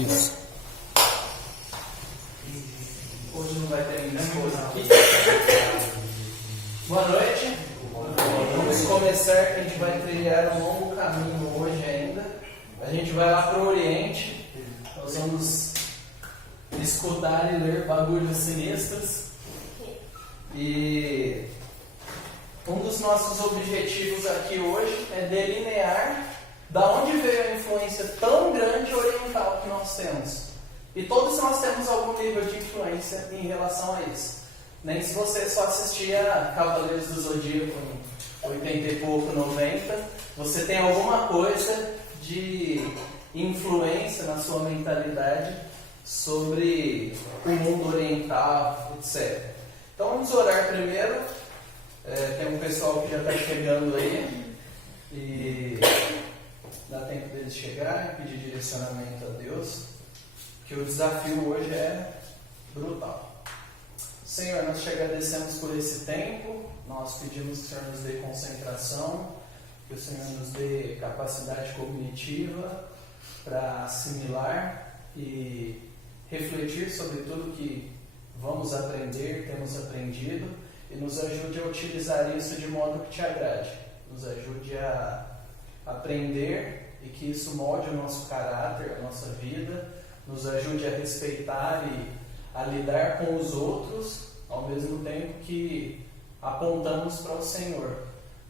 Isso. Hoje não vai ter muita coisa aqui. Boa noite. Vamos começar, que a gente vai trilhar um longo caminho hoje ainda. A gente vai lá para o Oriente. Nós vamos escutar e ler bagulhos sinistros. E um dos nossos objetivos aqui hoje é delinear da onde veio a influência tão grande oriental que nós temos. E todos nós temos algum nível de influência em relação a isso. Nem se você só assistia Cavaleiros do Zodíaco em 80 e pouco, 90, você tem alguma coisa de influência na sua mentalidade sobre o mundo oriental, etc. Então vamos orar primeiro. Tem um pessoal que já está chegando aí e dá tempo deles chegarem, pedir direcionamento a Deus, que o desafio hoje é brutal. Senhor, nós te agradecemos por esse tempo, nós pedimos que o Senhor nos dê concentração, que o Senhor nos dê capacidade cognitiva para assimilar e refletir sobre tudo que vamos aprender, temos aprendido, e nos ajude a utilizar isso de modo que te agrade. Nos ajude a aprender e que isso molde o nosso caráter, a nossa vida, nos ajude a respeitar e a lidar com os outros, ao mesmo tempo que apontamos para o Senhor,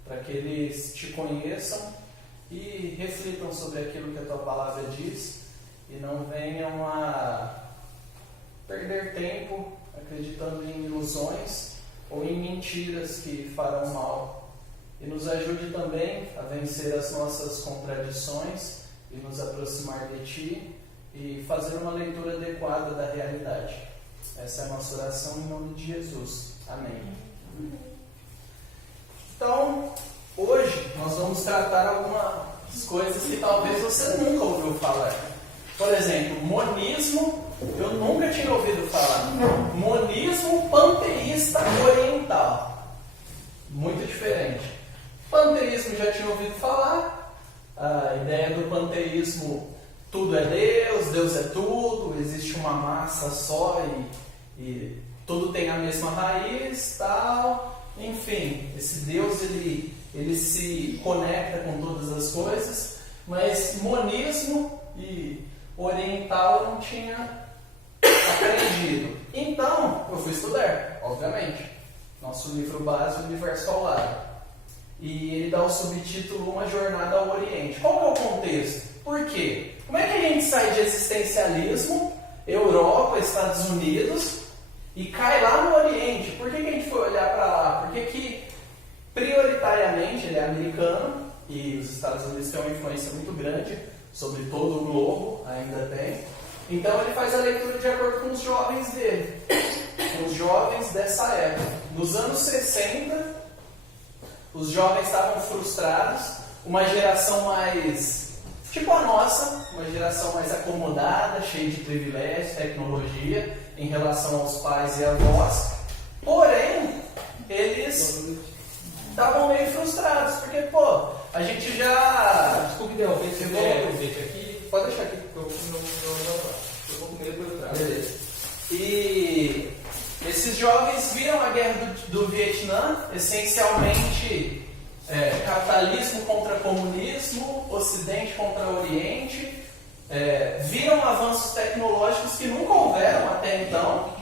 para que eles te conheçam e reflitam sobre aquilo que a tua palavra diz e não venham a perder tempo acreditando em ilusões ou em mentiras que farão mal. E nos ajude também a vencer as nossas contradições e nos aproximar de Ti e fazer uma leitura adequada da realidade. Essa é a nossa oração em nome de Jesus. Amém. Então, hoje nós vamos tratar algumas coisas que talvez você nunca ouviu falar. Por exemplo, monismo, eu nunca tinha ouvido falar. Monismo panteísta oriental. Muito diferente. Panteísmo já tinha ouvido falar. A ideia do panteísmo, tudo é Deus, Deus é tudo, existe uma massa só e tudo tem a mesma raiz, tal. Enfim, esse Deus ele se conecta com todas as coisas, mas monismo e oriental eu não tinha aprendido. Então, eu fui estudar, obviamente. Nosso livro base, Universo ao Lado. E ele dá o subtítulo Uma Jornada ao Oriente. Qual é o contexto? Por quê? Como é que a gente sai de existencialismo, Europa, Estados Unidos, e cai lá no Oriente? Por que a gente foi olhar para lá? Porque que, prioritariamente, ele é americano, e os Estados Unidos têm uma influência muito grande sobre todo o globo, ainda tem. Então ele faz a leitura de acordo com os jovens dele, com os jovens dessa época. Nos anos 60, os jovens estavam frustrados, uma geração mais, tipo a nossa, uma geração mais acomodada, cheia de privilégios, tecnologia, em relação aos pais e avós. Porém, eles estavam meio frustrados, porque, a gente já... Desculpe interromper, você quer o leite aqui? Pode deixar aqui. Eu vou comer depois eu trago. Beleza. E esses jovens viram a guerra do Vietnã, essencialmente capitalismo contra comunismo, Ocidente contra Oriente, viram avanços tecnológicos que nunca houveram até então.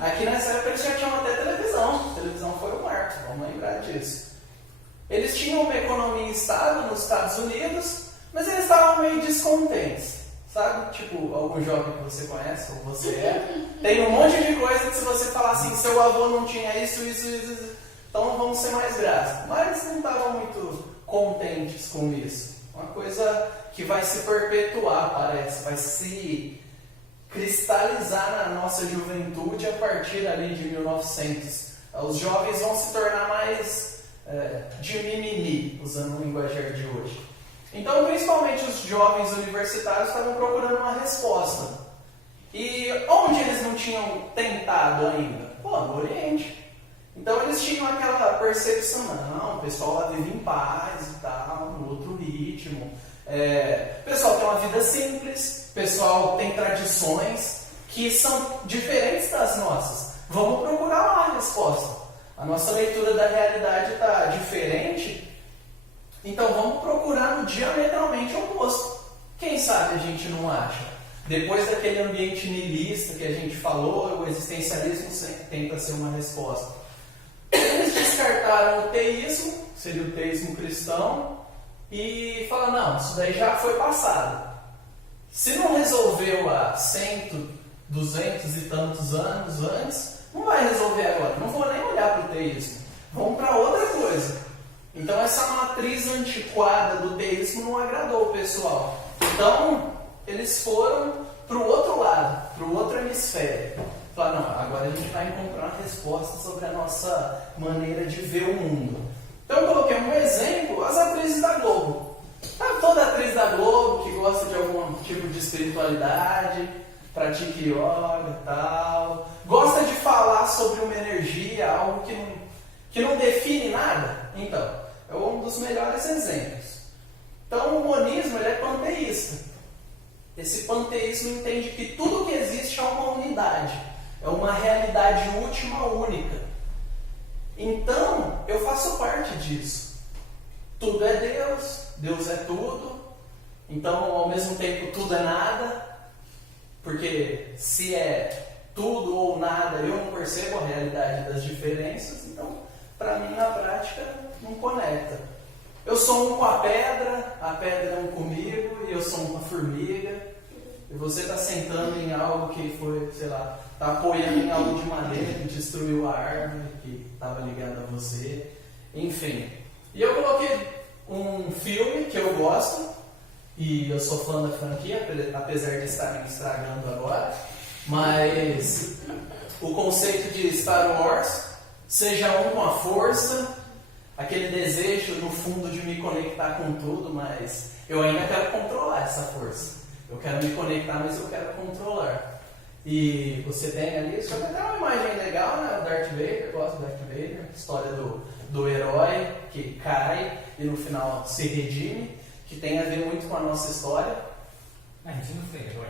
Aqui nessa época eles já tinham até televisão. A televisão foi o marco, vamos lembrar disso. Eles tinham uma economia instável nos Estados Unidos, mas eles estavam meio descontentes. Sabe? Tipo, algum jovem que você conhece, ou você é. Tem um monte de coisa que se você falar assim, seu avô não tinha isso, então vamos ser mais gratos. Mas não estavam muito contentes com isso. Uma coisa que vai se perpetuar, parece, vai se cristalizar na nossa juventude a partir ali de 1900. Os jovens vão se tornar mais de mimimi, usando o linguajar de hoje. Então, principalmente os jovens universitários estavam procurando uma resposta. E onde eles não tinham tentado ainda? No Oriente. Então eles tinham aquela percepção, não, o pessoal lá vive em paz e tal, no outro ritmo. O pessoal tem uma vida simples, o pessoal tem tradições que são diferentes das nossas. Vamos procurar lá a resposta. A nossa leitura da realidade está diferente, então vamos procurar no diametralmente oposto. Quem sabe a gente não acha? Depois daquele ambiente niilista que a gente falou, o existencialismo tenta ser uma resposta. Eles descartaram o teísmo, seria o teísmo cristão, e falaram, não, isso daí já foi passado. Se não resolveu há 100, 200 e tantos anos antes, não vai resolver agora. Não vou nem olhar para o teísmo. Vamos para outra coisa. Então essa matriz antiquada do teísmo não agradou o pessoal. Então eles foram para o outro lado, para o outro hemisfério. Falaram, não, agora a gente vai encontrar uma resposta sobre a nossa maneira de ver o mundo. Então eu coloquei um exemplo, as atrizes da Globo. Toda atriz da Globo que gosta de algum tipo de espiritualidade, pratica yoga e tal, gosta de falar sobre uma energia, algo que não define nada. Então, é um dos melhores exemplos. Então o monismo ele é panteísta. Esse panteísmo entende que tudo que existe é uma unidade, é uma realidade última, única. Então, eu faço parte disso. Tudo é Deus, Deus é tudo. Então, ao mesmo tempo, tudo é nada. Porque se é tudo ou nada, eu não percebo a realidade das diferenças. Então, para mim, na prática, não conecta. Eu sou um com a pedra é um comigo, e eu sou uma formiga. E você está sentando em algo que foi, sei lá, está apoiando em algo de madeira que destruiu a árvore que estava ligada a você. Enfim. E eu coloquei um filme que eu gosto, e eu sou fã da franquia, apesar de estar me estragando agora, mas o conceito de Star Wars, seja um com a força, aquele desejo no fundo de me conectar com tudo, mas eu ainda quero controlar essa força. Eu quero me conectar, mas eu quero controlar. E você tem ali, só que tem uma imagem legal, né? O Darth Vader, eu gosto do Darth Vader, história do herói que cai e no final se redime, que tem a ver muito com a nossa história. A gente não foi herói.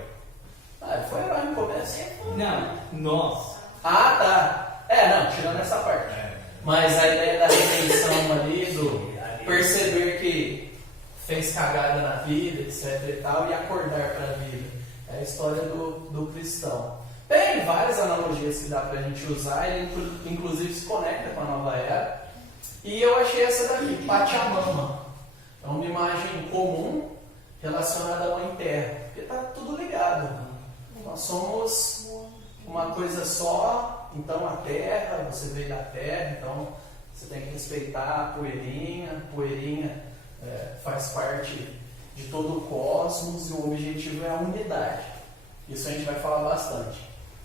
Ele foi herói no começo. Não, nós. Tá. Não, tirando essa parte. Mas a ideia da redenção ali, do perceber que fez cagada na vida, etc e tal, e acordar para a vida. É a história do cristão. Tem várias analogias que dá pra gente usar, ele inclusive se conecta com a nova era. E eu achei essa daqui, Pachamama. É uma imagem comum relacionada à Mãe Terra, porque está tudo ligado. Nós somos uma coisa só, então a Terra, você veio da Terra, então você tem que respeitar a poeirinha. Poeirinha faz parte de todo o cosmos e o objetivo é a unidade. Isso a gente vai falar bastante.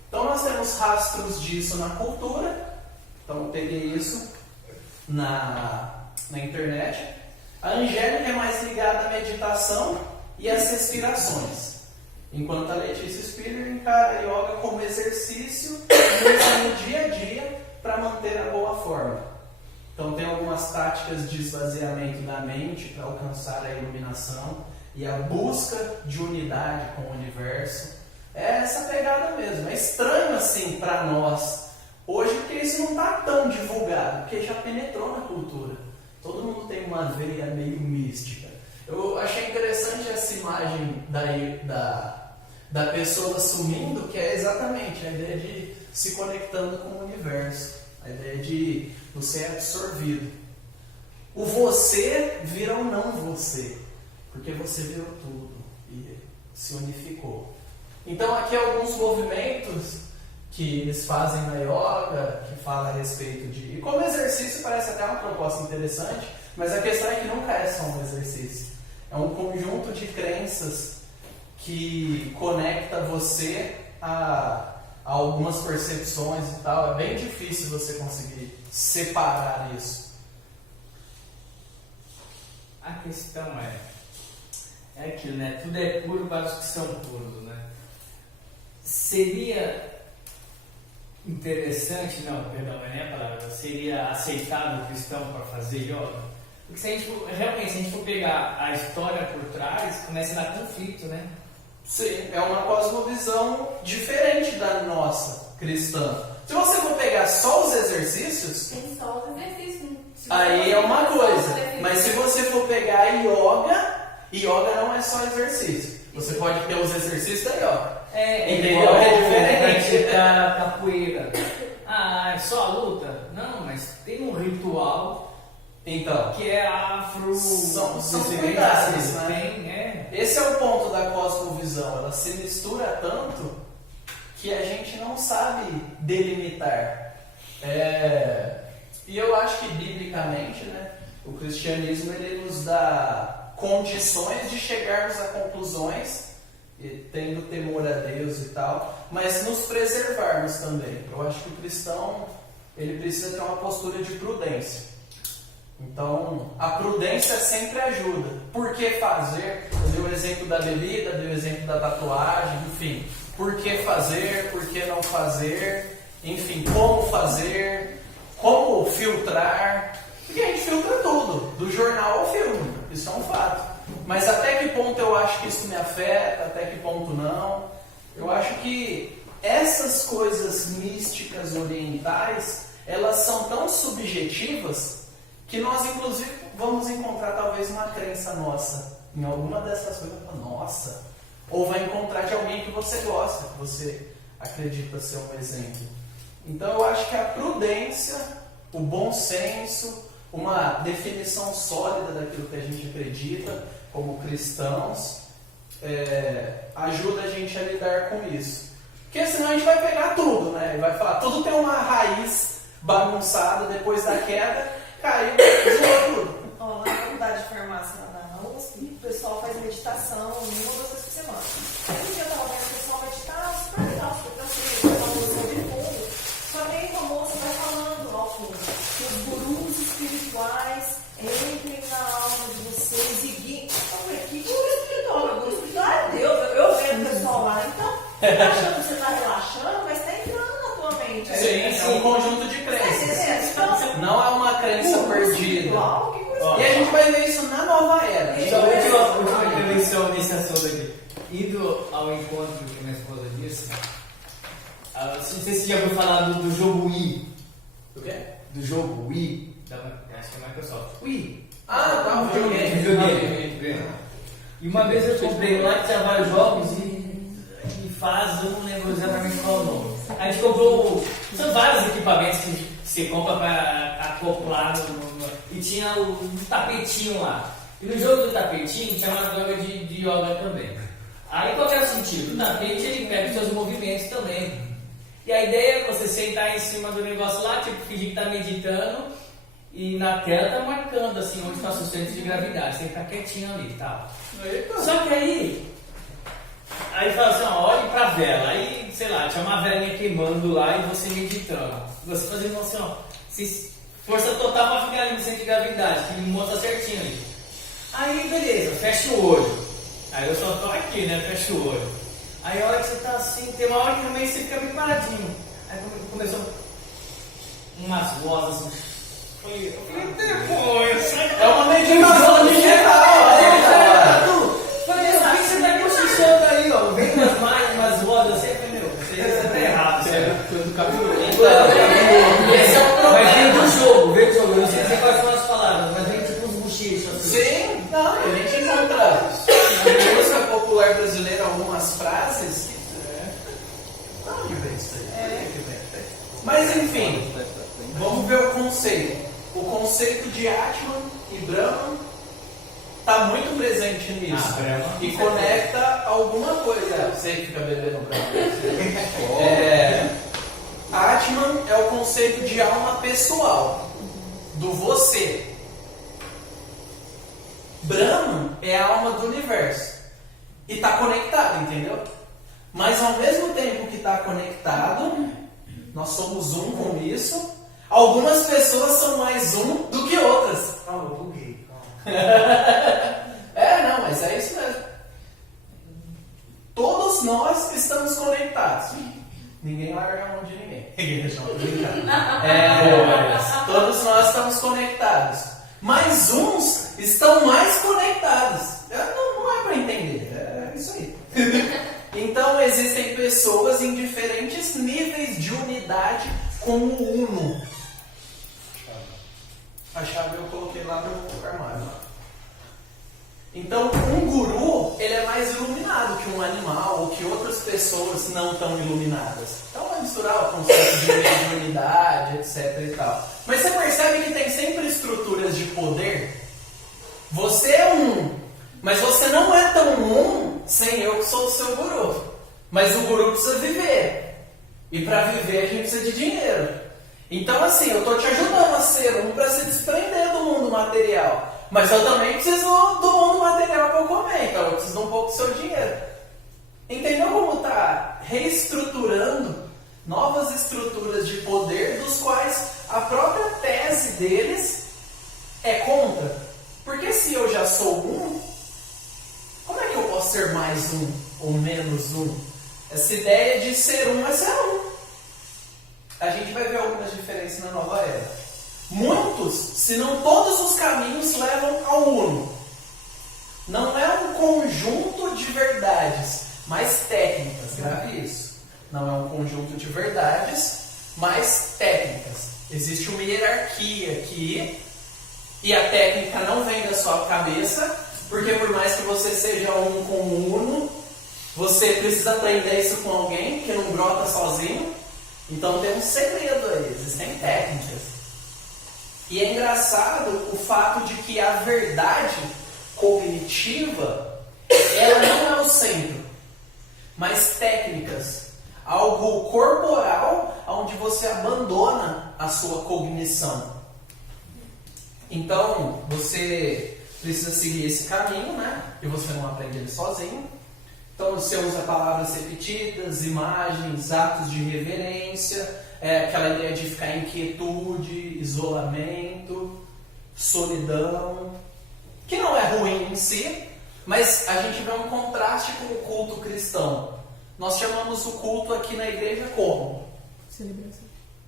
Então nós temos rastros disso na cultura. Então eu peguei isso na internet. A Angélica é mais ligada à meditação e às respirações, enquanto a Letícia Spiller encara a yoga como exercício e usa no dia a dia para manter a boa forma. Então tem algumas táticas de esvaziamento da mente para alcançar a iluminação e a busca de unidade com o universo. É essa pegada mesmo. É estranho assim para nós hoje, porque isso não está tão divulgado, porque já penetrou na cultura. Todo mundo tem uma veia meio mística. Eu achei interessante essa imagem da pessoa assumindo que é exatamente a ideia de se conectando com o universo. A ideia de você é absorvido. O você vira um não você, porque você virou tudo e se unificou. Então aqui alguns movimentos que eles fazem na yoga, que fala a respeito de... E como exercício parece até uma proposta interessante, mas a questão é que nunca é só um exercício. É um conjunto de crenças que conecta você a algumas percepções e tal. É bem difícil você conseguir separar isso. A questão é aquilo, né? Tudo é puro para os que são puros, né? Seria interessante, não é nem a palavra, seria aceitável o cristão para fazer yoga? Porque se a gente for pegar a história por trás, começa a dar conflito, né? Sim, é uma cosmovisão diferente da nossa, cristã. Se você for pegar só os exercícios, Tem só os exercícios. aí é uma coisa. Mas se você for pegar yoga não é só exercício. Você pode ter os exercícios da yoga. Entendeu? igual É diferente. praticar capoeira. Ah, é só a luta? Não, mas tem um ritual Então, que é afro. são descendente, cuidados, né? Tem, esse é o ponto da cosmovisão. Ela se mistura tanto que a gente não sabe delimitar. E eu acho que biblicamente, né, o cristianismo ele nos dá condições de chegarmos a conclusões, tendo temor a Deus e tal, mas nos preservarmos também. Eu acho que o cristão ele precisa ter uma postura de prudência. Então, a prudência sempre ajuda. Por que fazer? Eu dei o exemplo da bebida, dei o exemplo da tatuagem, enfim. Por que fazer? Por que não fazer? Enfim, como fazer? Como filtrar? Porque a gente filtra tudo, do jornal ao filme. Isso é um fato. Mas até que ponto eu acho que isso me afeta? Até que ponto não? Eu acho que essas coisas místicas orientais, elas são tão subjetivas que nós, inclusive, vamos encontrar talvez uma crença nossa em alguma dessas coisas. Nossa! Ou vai encontrar de alguém que você gosta, que você acredita ser um exemplo. Então eu acho que a prudência, o bom senso, uma definição sólida daquilo que a gente acredita como cristãos, ajuda a gente a lidar com isso. Porque senão a gente vai pegar tudo, né? Vai falar, tudo tem uma raiz bagunçada depois da queda. Caiu, zoou tudo. Ó, lá na faculdade de farmácia lá na USP, o pessoal faz meditação uma ou duas vezes por semana. Aí um dia eu tava vendo o pessoal meditar, super legal, super tranquilo, uma música de fundo. Só que aí uma moça vai falando ao fundo que os gurus espirituais entrem na alma de vocês e guiem. Eu falei, que guru espiritual? Meu guru espiritual é Deus. Eu vendo o pessoal lá, então, você tá achando que você tá relaxando, mas tá entrando na tua mente. Sim, é um conjunto de crenças. Então, Não é uma crença perdida. E a gente vai ver isso na nova era. Só a última intervenção nesse assunto aqui. Indo ao encontro que minha esposa disse, não sei se você já ouviu falar do jogo Wii. O quê? Do jogo Wii. Acho que é Microsoft. Wii. Ah, tá, um videogame. Videogame. E uma vez eu comprei lá que tinha vários jogos e faz, eu não lembro exatamente qual o nome. A gente comprou, são vários equipamentos que você compra para acoplar e tinha o tapetinho lá. E no jogo do tapetinho tinha uma droga de yoga também. Aí qual que é o sentido? O tapete ele pega os seus movimentos também. E a ideia é você sentar em cima do negócio lá, tipo, fingir que tá meditando e na tela tá marcando assim onde está o seu centro de gravidade. Você tem que ficar quietinho ali e tal. Eita. Só que aí fala assim, ó, olhe pra vela. Aí, sei lá, tinha uma velinha queimando lá e você meditando. Você fazendo assim, ó, força total pra ficar ali no centro de gravidade, que monta certinho ali. Aí, beleza, fecha o olho. Aí eu só tô aqui, né, fecha o olho. Aí a hora que você tá assim, tem uma hora que também você fica bem paradinho. Aí começou umas vozes assim. Eu falei, depois. É uma meditação digital. Falei, eu vi que você tá cochichando aí, ó. Vem umas vozes assim, eu falei, meu, você tá errado. Do cabelo. Esse é o Mas problema. vem do jogo. Eu não sei quais são as palavras, mas vem tipo uns bochechos assim. Sim, não, a gente encontra na música popular brasileira algumas frases que. Da onde vem isso aí? Mas enfim, vamos ver o conceito. O conceito de Atman e Brahman está muito presente nisso. Brahman. E conecta alguma coisa. Você que fica bebendo Brahman. Atman é o conceito de alma pessoal, do você. Brahman é a alma do universo. E está conectado, entendeu? Mas ao mesmo tempo que está conectado, nós somos um com isso. Algumas pessoas são mais um do que outras. Calma, eu buguei. Não, mas é isso mesmo. Todos nós estamos conectados. Ninguém larga a mão de ninguém. Todos nós estamos conectados. Mas uns estão mais conectados. Não é para entender. É isso aí. pessoas em diferentes níveis de unidade com o uno. A chave eu coloquei lá no armário. Então, um guru, ele é mais iluminado que um animal ou que outras pessoas não tão iluminadas. Então, vai misturar o conceito de unidade, etc e tal. Mas você percebe que tem sempre estruturas de poder? Você é um, mas você não é tão um sem eu que sou o seu guru. Mas o guru precisa viver. E para viver a gente precisa de dinheiro. Então, assim, eu estou te ajudando a ser um para se desprender do mundo material. Mas eu também preciso do mundo material para eu comer. Então, eu preciso de um pouco do seu dinheiro. Entendeu como está reestruturando novas estruturas de poder, dos quais a própria tese deles é contra? Porque se eu já sou um, como é que eu posso ser mais um ou menos um? Essa ideia de ser um é ser um. A gente vai ver algumas diferenças na nova era. Muitos, se não todos os caminhos levam ao uno. Não é um conjunto de verdades, mas técnicas. Grave isso. Não é um conjunto de verdades, mas técnicas. Existe uma hierarquia aqui, e a técnica não vem da sua cabeça, porque por mais que você seja um com o uno, você precisa aprender isso com alguém, que não brota sozinho. Então tem um segredo aí, existem técnicas. E é engraçado o fato de que a verdade cognitiva, ela não é o centro, mas técnicas, algo corporal, onde você abandona a sua cognição. Então, você precisa seguir esse caminho, né? E você não aprende ele sozinho. Então, você usa palavras repetidas, imagens, atos de reverência, aquela ideia de ficar em quietude, isolamento, solidão, que não é ruim em si, mas a gente vê um contraste com o culto cristão. Nós chamamos o culto aqui na igreja como? Celebração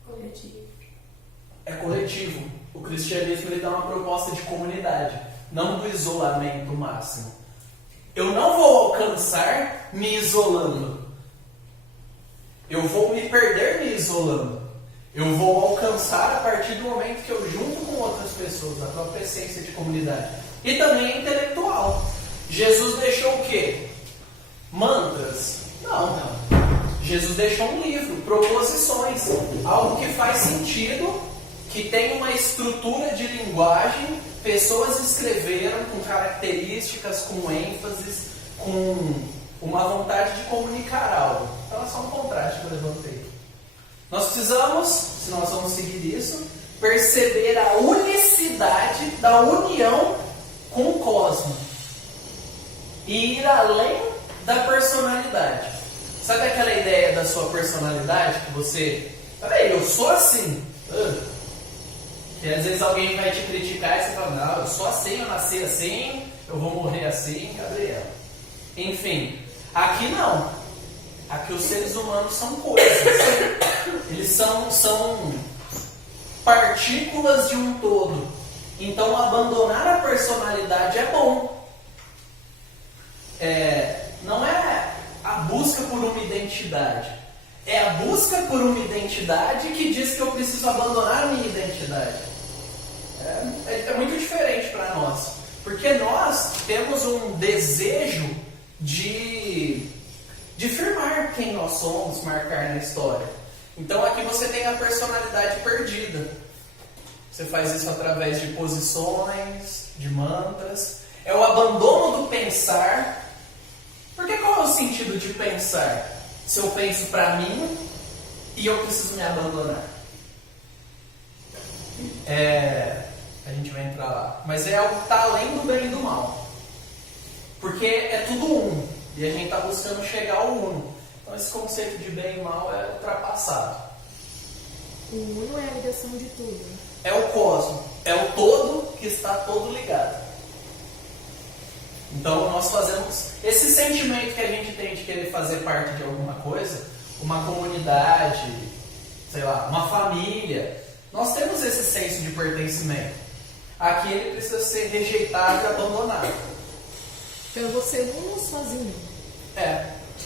coletiva. É coletivo. O cristianismo ele dá uma proposta de comunidade, não do isolamento máximo. Eu não vou alcançar me isolando. Eu vou me perder me isolando. Eu vou alcançar a partir do momento que eu junto com outras pessoas, a própria essência de comunidade. E também é intelectual. Jesus deixou o quê? Mantras? Não. Jesus deixou um livro, proposições, algo que faz sentido, que tem uma estrutura de linguagem, pessoas escreveram com características, com ênfases, com uma vontade de comunicar algo. Então é só um contraste que eu levantei. Nós precisamos, se nós vamos seguir isso, perceber a unicidade da união com o cosmos e ir além da personalidade. Sabe aquela ideia da sua personalidade que você... Peraí, eu sou assim. Que às vezes alguém vai te criticar e você fala, não, eu sou assim, eu nasci assim, eu vou morrer assim, Gabriel. Enfim, aqui não. Aqui os seres humanos são coisas. Eles são partículas de um todo. Então abandonar a personalidade é bom. Não é a busca por uma identidade. É a busca por uma identidade que diz que eu preciso abandonar a minha identidade. É muito diferente para nós. Porque nós temos um desejo de firmar quem nós somos, marcar na história. Então aqui você tem a personalidade perdida. Você faz isso através de posições, de mantras. É o abandono do pensar. Porque qual é o sentido de pensar? Se eu penso para mim e eu preciso me abandonar. A gente vai entrar lá. Mas é algo que está além do bem e do mal. Porque é tudo um. E a gente está buscando chegar ao uno. Então esse conceito de bem e mal é ultrapassado. O uno é a ligação de tudo. É o cosmos. É o todo que está todo ligado. Então nós fazemos esse sentimento que a gente tem de querer fazer parte de alguma coisa, uma comunidade, sei lá, uma família. Nós temos esse senso de pertencimento. Aqui ele precisa ser rejeitado e abandonado. Então você não sozinho.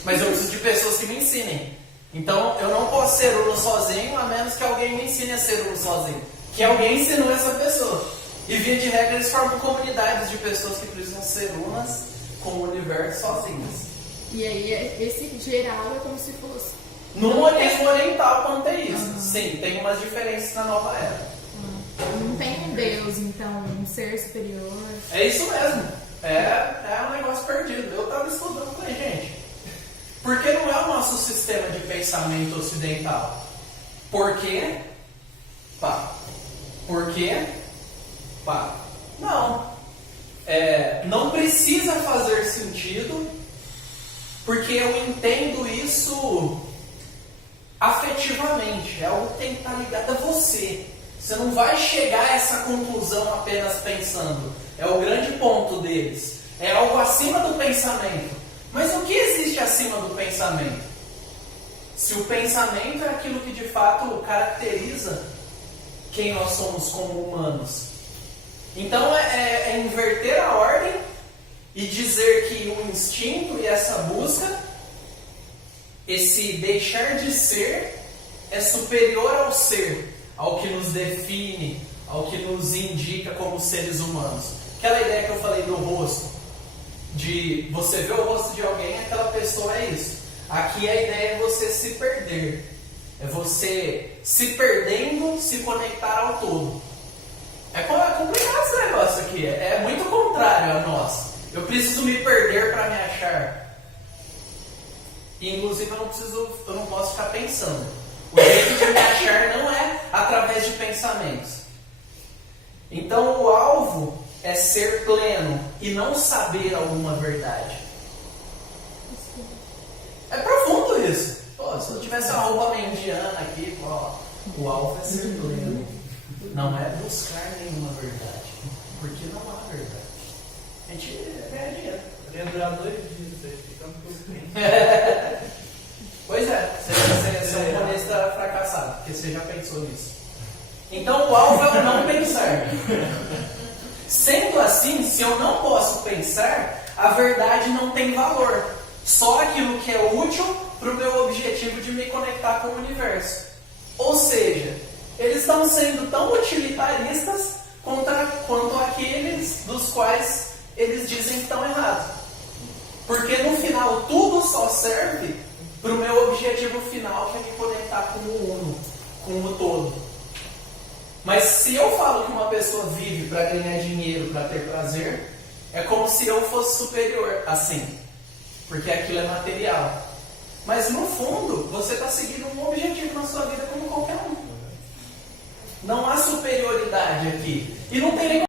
Mas eu preciso de pessoas que me ensinem. Então eu não posso ser uno sozinho, a menos que alguém me ensine a ser uno sozinho. Que alguém ensinou essa pessoa. E via de regra eles formam comunidades de pessoas que precisam ser unas com o universo sozinhas. E aí esse geral é como se fosse. No monismo oriental panteísta, sim, tem umas diferenças na nova era. Não tem um Deus, então, um ser superior. É isso mesmo. É um negócio perdido. Eu estava estudando, falei, gente, porque não é o nosso sistema de pensamento ocidental. Por quê? Pá. Por quê? Pá. Não. Não precisa fazer sentido, porque eu entendo isso afetivamente. É algo que tem que estar ligado a você. Você não vai chegar a essa conclusão apenas pensando. É o grande ponto deles. É algo acima do pensamento. Mas o que existe acima do pensamento? Se o pensamento é aquilo que de fato caracteriza quem nós somos como humanos. Então é inverter a ordem e dizer que o instinto e essa busca, esse deixar de ser, é superior ao ser, ao que nos define, ao que nos indica como seres humanos. Aquela ideia que eu falei do rosto, de você ver o rosto de alguém, aquela pessoa é isso. Aqui a ideia é você se perder. É você se perdendo, se conectar ao todo. É complicado esse negócio aqui. É muito contrário a nós. Eu preciso me perder para me achar. E, inclusive eu não posso ficar pensando. O jeito de me achar não é através de pensamentos. Então o alvo é ser pleno e não saber alguma verdade. É profundo isso. Pô, se eu tivesse uma roupa meio indiana aqui, o alvo é ser pleno. Não é buscar nenhuma verdade. Porque não há verdade. A gente ganha dinheiro. Poderia durar 2 dias aí, ficando por bem. Pois é, você é um humanista fracassado, porque você já pensou nisso. Então o alvo é o não pensar. Sendo assim, se eu não posso pensar, a verdade não tem valor. Só aquilo que é útil para o meu objetivo de me conectar com o universo. Ou seja, eles estão sendo tão utilitaristas quanto aqueles dos quais eles dizem que estão errados. Porque no final tudo só serve para o meu objetivo final, que é me conectar com o uno, com o todo. Mas se eu falo que uma pessoa vive para ganhar dinheiro, para ter prazer, é como se eu fosse superior, assim. Porque aquilo é material. Mas no fundo, você está seguindo um objetivo na sua vida como qualquer um. Não há superioridade aqui. E não tem nem